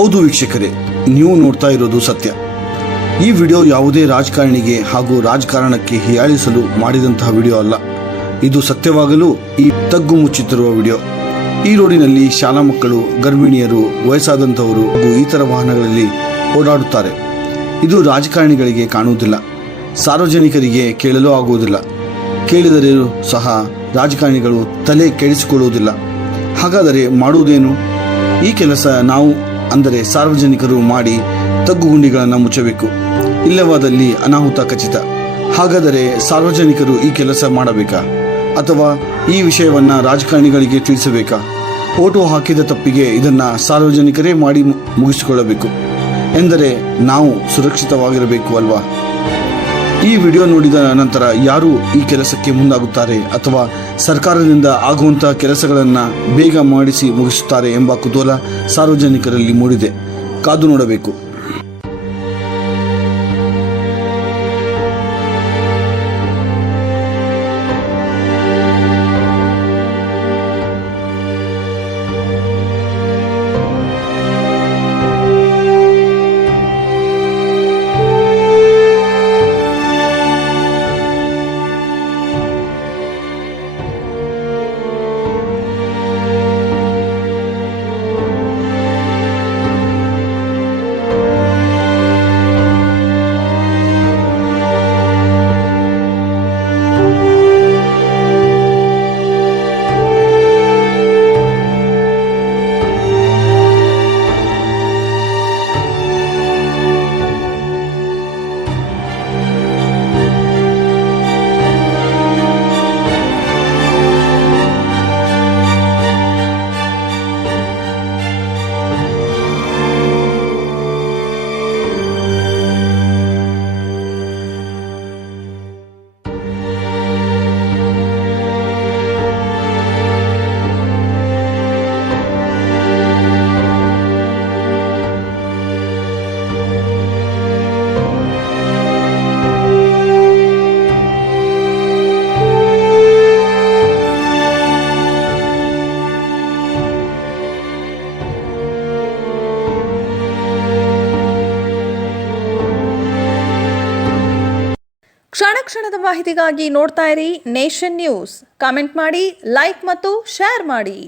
ಹೌದು ವೀಕ್ಷಕರೇ, ನೀವು ನೋಡ್ತಾ ಇರೋದು ಸತ್ಯ. ಈ ವಿಡಿಯೋ ಯಾವುದೇ ರಾಜಕಾರಣಿಗೆ ಹಾಗೂ ರಾಜಕಾರಣಕ್ಕೆ ಹೀಯಾಳಿಸಲು ಮಾಡಿದಂತಹ ವಿಡಿಯೋ ಅಲ್ಲ. ಇದು ಸತ್ಯವಾಗಲು ಈ ತಗ್ಗು ಮುಚ್ಚುತ್ತಿರುವ ವಿಡಿಯೋ. ಈ ರೋಡಿನಲ್ಲಿ ಶಾಲಾ ಮಕ್ಕಳು, ಗರ್ಭಿಣಿಯರು, ವಯಸ್ಸಾದಂಥವರು ಹಾಗೂ ಇತರ ವಾಹನಗಳಲ್ಲಿ ಓಡಾಡುತ್ತಾರೆ. ಇದು ರಾಜಕಾರಣಿಗಳಿಗೆ ಕಾಣುವುದಿಲ್ಲ, ಸಾರ್ವಜನಿಕರಿಗೆ ಕೇಳಲು ಆಗುವುದಿಲ್ಲ. ಕೇಳಿದರೂ ಸಹ ರಾಜಕಾರಣಿಗಳು ತಲೆ ಕೆಡಿಸಿಕೊಳ್ಳುವುದಿಲ್ಲ. ಹಾಗಾದರೆ ಮಾಡುವುದೇನು? ಈ ಕೆಲಸ ನಾವು ಅಂದರೆ ಸಾರ್ವಜನಿಕರು ಮಾಡಿ ತಗ್ಗುಗುಂಡಿಗಳನ್ನು ಮುಚ್ಚಬೇಕು. ಇಲ್ಲವಾದಲ್ಲಿ ಅನಾಹುತ ಖಚಿತ. ಹಾಗಾದರೆ ಸಾರ್ವಜನಿಕರು ಈ ಕೆಲಸ ಮಾಡಬೇಕಾ ಅಥವಾ ಈ ವಿಷಯವನ್ನು ರಾಜಕಾರಣಿಗಳಿಗೆ ತಿಳಿಸಬೇಕಾ? ಓಟು ಹಾಕಿದ ತಪ್ಪಿಗೆ ಇದನ್ನು ಸಾರ್ವಜನಿಕರೇ ಮಾಡಿ ಮುಗಿಸಿಕೊಳ್ಳಬೇಕು ಎಂದರೆ ನಾವು ಸುರಕ್ಷಿತವಾಗಿರಬೇಕು ಅಲ್ವಾ? ಈ ವಿಡಿಯೋ ನೋಡಿದ ನಂತರ ಯಾರು ಈ ಕೆಲಸಕ್ಕೆ ಮುಂದಾಗುತ್ತಾರೆ ಅಥವಾ ಸರ್ಕಾರದಿಂದ ಆಗುವಂತಹ ಕೆಲಸಗಳನ್ನು ಬೇಗ ಮಾಡಿಸಿ ಮುಗಿಸುತ್ತಾರೆ ಎಂಬ ಕುತೂಹಲ ಸಾರ್ವಜನಿಕರಲ್ಲಿ ಮೂಡಿದೆ. ಕಾದು ನೋಡಬೇಕು. ಕ್ಷಣ ಕ್ಷಣದ ಮಾಹಿತಿಗಾಗಿ ನೋಡ್ತಾ ಇರಿ ನೇಷನ್ ನ್ಯೂಸ್. ಕಾಮೆಂಟ್ ಮಾಡಿ, ಲೈಕ್ ಮತ್ತು ಶೇರ್ ಮಾಡಿ.